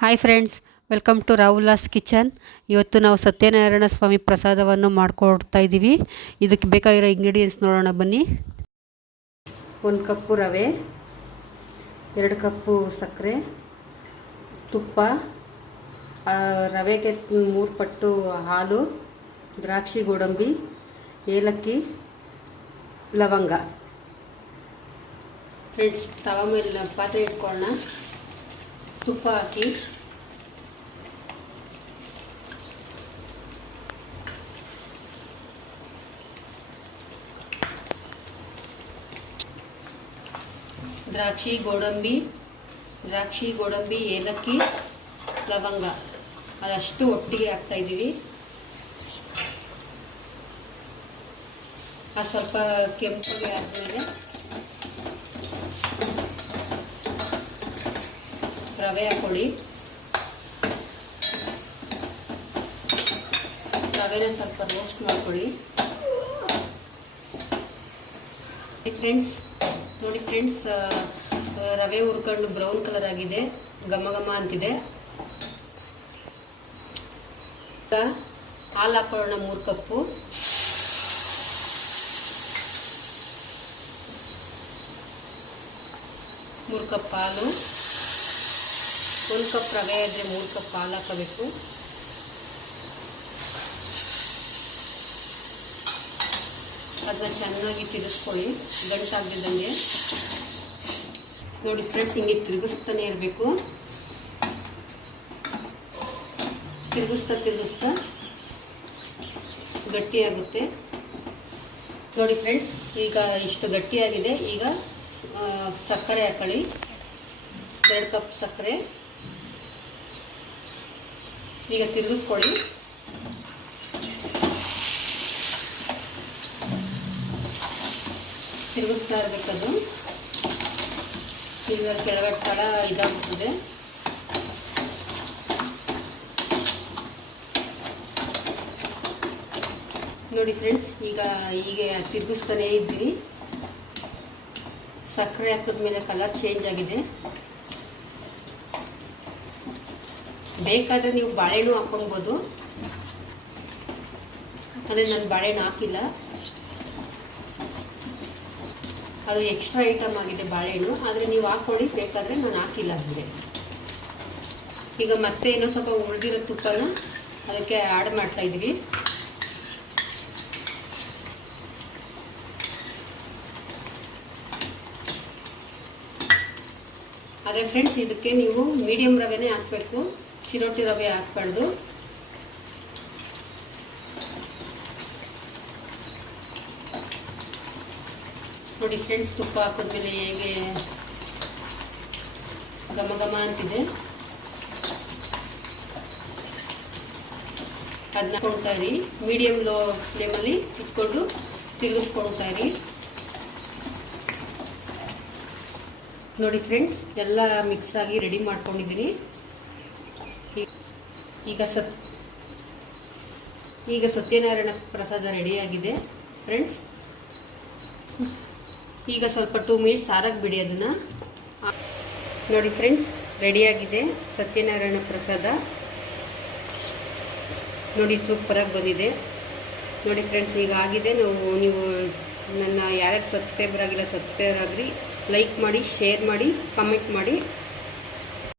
hi friends welcome to Ravula's kitchen ಇವತ್ತು ನಾವು ಸತ್ಯನಾರಾಯಣ ಸ್ವಾಮಿ ಪ್ರಸಾದವನ್ನು ಮಾಡಿಕೊಡ್ತಾ ಇದ್ದೀವಿ ಇದಕ್ಕೆ ಬೇಕಾಗಿರೋ ಇಂಗ್ರೀಡಿಯೆಂಟ್ಸ್ ನೋಡೋಣ ಬನ್ನಿ ಒಂದು ಕಪ್ಪು ರವೆ ಎರಡು ಕಪ್ಪು ಸಕ್ಕರೆ ತುಪ್ಪ ರವೆಗೆ ಮೂರು ಪಟ್ಟು ಹಾಲು ದ್ರಾಕ್ಷಿ ಗೋಡಂಬಿ ಏಲಕ್ಕಿ ಲವಂಗ ಫ್ರೆಂಡ್ಸ್ ತವ ಮೇಲೆ ಪಾತ್ರೆ ಇಟ್ಕೊಳ್ಳೋಣ ತುಪ್ಪ ಹಾಕಿ ದ್ರಾಕ್ಷಿ ಗೋಡಂಬಿ ದ್ರಾಕ್ಷಿ ಗೋಡಂಬಿ ಏಲಕ್ಕಿ ಲವಂಗ ಅದಷ್ಟು ಒಟ್ಟಿಗೆ ಇದ್ದೀವಿ ಆ ಸ್ವಲ್ಪ ಕೆಂಪಗೆ ಆದಮೇಲೆ ರವೆ ಹಾಕೊಳ್ಳಿ ರವೆನ ಸ್ವಲ್ಪ ರೋಸ್ಟ್ ಮಾಡ್ಕೊಳ್ಳಿ ಫ್ರೆಂಡ್ಸ್ ನೋಡಿ ಫ್ರೆಂಡ್ಸ್ ರವೆ ಹುರ್ಕೊಂಡು ಬ್ರೌನ್ ಕಲರ್ ಆಗಿದೆ ಘಮ ಘಮ ಅಂತಿದೆ ಹಾಲು ಹಾಕೊಳ್ಳೋಣ ಮೂರು ಕಪ್ಪು ಮೂರು ಕಪ್ ಹಾಲು ಒಂದು ಕಪ್ ರವೆ ಆದರೆ ಮೂರು ಕಪ್ ಹಾಲು ಹಾಕಬೇಕು ಅದನ್ನ ಚೆನ್ನಾಗಿ ತಿರುಗಿಸ್ಕೊಳ್ಳಿ ಗಂಟಾಗ್ದಿದ್ದಂಗೆ ನೋಡಿ ಫ್ರೆಂಡ್ಸ್ ಹಿಂಗೆ ತಿರುಗಿಸ್ತಾನೆ ಇರಬೇಕು ತಿರುಗಿಸ್ತಾ ತಿರುಗಿಸ್ತಾ ಗಟ್ಟಿಯಾಗುತ್ತೆ ನೋಡಿ ಫ್ರೆಂಡ್ಸ್ ಈಗ ಇಷ್ಟು ಗಟ್ಟಿಯಾಗಿದೆ ಈಗ ಸಕ್ಕರೆ ಹಾಕೊಳ್ಳಿ ಎರಡು ಕಪ್ ಸಕ್ಕರೆ ಈಗ ತಿರುಗಿಸ್ಕೊಳ್ಳಿ ತಿರುಗಿಸ್ತಾ ಇರ್ಬೇಕದು ಈಗ ಕೆಳಗಡೆ ತಳ ಇದಾಗ್ತದೆ ನೋಡಿ ಫ್ರೆಂಡ್ಸ್ ಈಗ ಹೀಗೆ ತಿರುಗಿಸ್ತಾನೇ ಇದ್ದೀವಿ ಸಕ್ಕರೆ ಹಾಕಿದ್ಮೇಲೆ ಕಲರ್ ಚೇಂಜ್ ಆಗಿದೆ ಬೇಕಾದರೆ ನೀವು ಬಾಳೆಹಣ್ಣು ಹಾಕೊಳ್ಬೋದು ಅಂದರೆ ನಾನು ಬಾಳೆಹಣ್ಣು ಹಾಕಿಲ್ಲ ಅದು ಎಕ್ಸ್ಟ್ರಾ ಐಟಮ್ ಆಗಿದೆ ಬಾಳೆಹಣ್ಣು ಆದರೆ ನೀವು ಹಾಕ್ಕೊಳ್ಳಿ ಬೇಕಾದರೆ ನಾನು ಹಾಕಿಲ್ಲ ಅಂದರೆ ಈಗ ಮತ್ತೆ ಏನೋ ಸ್ವಲ್ಪ ಉಳಿದಿರೋ ತುಪ್ಪನ ಅದಕ್ಕೆ ಆ್ಯಡ್ ಮಾಡ್ತಾಯಿದ್ವಿ ಆದರೆ ಫ್ರೆಂಡ್ಸ್ ಇದಕ್ಕೆ ನೀವು ಮೀಡಿಯಮ್ ರವೆನೇ ಹಾಕಬೇಕು ಚಿರೋಟಿ ರವೆ ಹಾಕ್ಬಾರ್ದು ನೋಡಿ ಫ್ರೆಂಡ್ಸ್ ತುಪ್ಪ ಹಾಕಿದ್ಮೇಲೆ ಹೇಗೆ ಘಮ ಘಮ ಅಂತಿದೆ ಅದನ್ನ ಕೊಡ್ತಾ ಇರಿ ಮೀಡಿಯಮ್ ಲೋ ಫ್ಲೇಮಲ್ಲಿ ಇಟ್ಕೊಂಡು ತಿರುಗಿಸ್ಕೊಳ್ತಾ ಇರಿ ನೋಡಿ ಫ್ರೆಂಡ್ಸ್ ಎಲ್ಲ ಮಿಕ್ಸ್ ಆಗಿ ರೆಡಿ ಮಾಡ್ಕೊಂಡಿದ್ದೀನಿ ಈಗ ಸತ್ ಈಗ ಸತ್ಯನಾರಾಯಣ ಪ್ರಸಾದ ರೆಡಿಯಾಗಿದೆ ಫ್ರೆಂಡ್ಸ್ ಈಗ ಸ್ವಲ್ಪ ಟೂ ಮಿನಿಟ್ಸ್ ಸಾರಾಗಿ ಬಿಡಿ ಅದನ್ನು ನೋಡಿ ಫ್ರೆಂಡ್ಸ್ ರೆಡಿಯಾಗಿದೆ ಸತ್ಯನಾರಾಯಣ ಪ್ರಸಾದ ನೋಡಿ ಸೂಪರಾಗಿ ಬಂದಿದೆ ನೋಡಿ ಫ್ರೆಂಡ್ಸ್ ಈಗ ಆಗಿದೆ ನಾವು ನೀವು ನನ್ನ ಯಾರ್ಯಾರು ಸಬ್ಸ್ಕ್ರೈಬರ್ ಆಗಿಲ್ಲ ಸಬ್ಸ್ಕ್ರೈಬರ್ ಆಗಿರಿ ಲೈಕ್ ಮಾಡಿ ಶೇರ್ ಮಾಡಿ ಕಮೆಂಟ್ ಮಾಡಿ